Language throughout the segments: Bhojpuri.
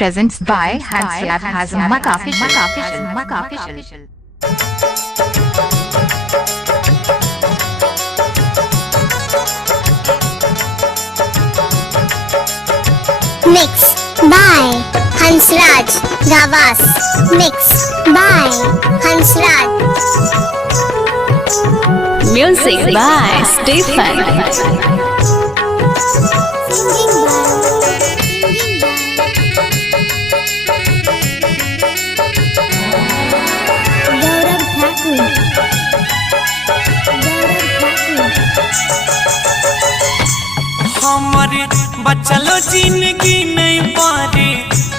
presents by Hansyad Hazmak Official. Mix by Hansraj Gawas. Mix by Hansraj. Music by Stephen. हमारे बचलो जिंदगी नहीं पारे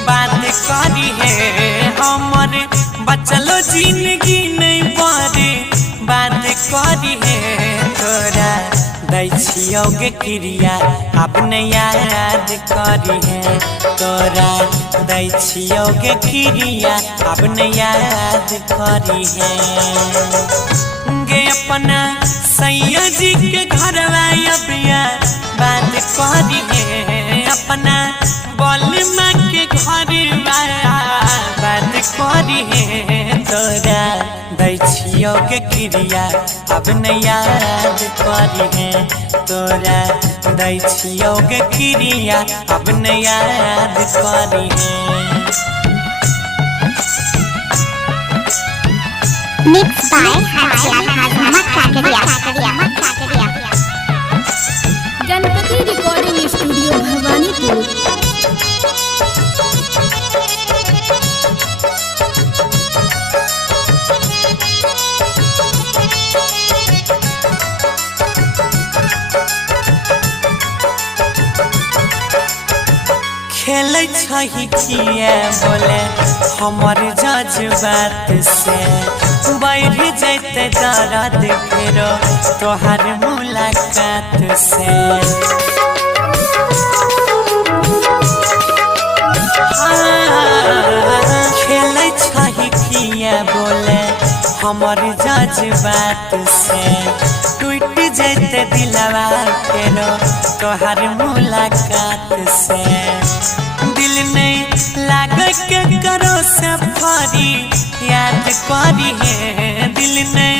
बात करी है। हमारे बचलो जिंदगी नहीं पारे बात करी है। तोरा दै छियो गे क्रिया अपने याद करी है। तोरा दै छियो गे क्रिया अपने याद करी है। गे अपना सैया जी के घर बिया बात करी है। अपना बलमा के घर बात करी है। तोरा दै छियो के क्रिया अपने याद करी है। तोरा दै छियो के क्रिया अपने याद करी है। Mix by Hansyad Hazmak Ganpati recording studio Bhawanipur. खेल छही किए बोले हमर जज्बात से बढ़ जैते दर्द फेरो तोहर मुलाकात से। खेल छही किए बोले हमर जज्बात से टूट जैते दिलवा फेरो तोहर मुलाकात से। दिल नहीं लागे के करो सफारी याद करी है। दिल नहीं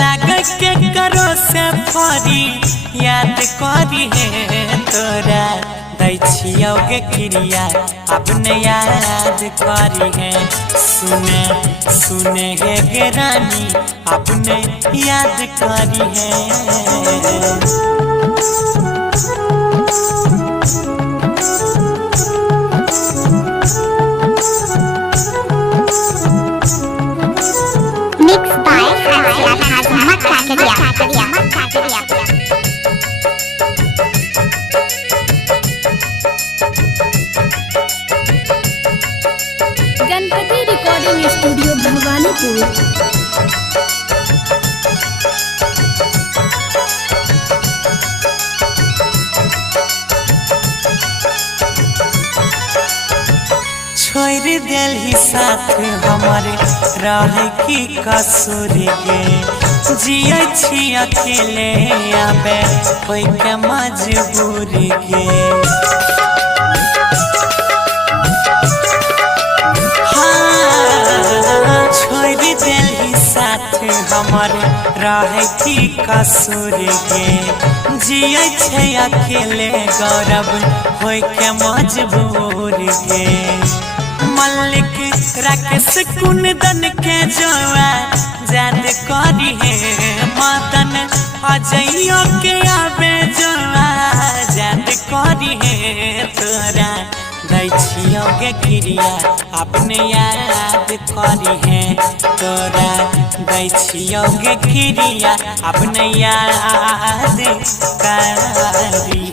लागे के करो सफारी याद करी है। तोरा दै छियो गे क्रिया अपने याद करी है। सुने सुने हे गे रानी अपने याद करी है। Mix by Hansyad Hazmak Ganpati recording studio Bhawanipur. छोड़ दिल ही साथ हमारे रह की कसूर गे। जिया छी अकेले आबे कोई के मजबूर गे। हाँ छोड़ दिल ही साथ हमारे रह की कसूर गे। जिया छे अकेले गौरव होई के मजबूर गे। मल्लिक राकेश कुंदन के जोआ याद करी है। मदन अजइयो के आबे जोआ याद करी है। तोरा दै छियो गे क्रिया अपने याद करी है। तोरा दै छियो गे क्रिया अपने याद करी।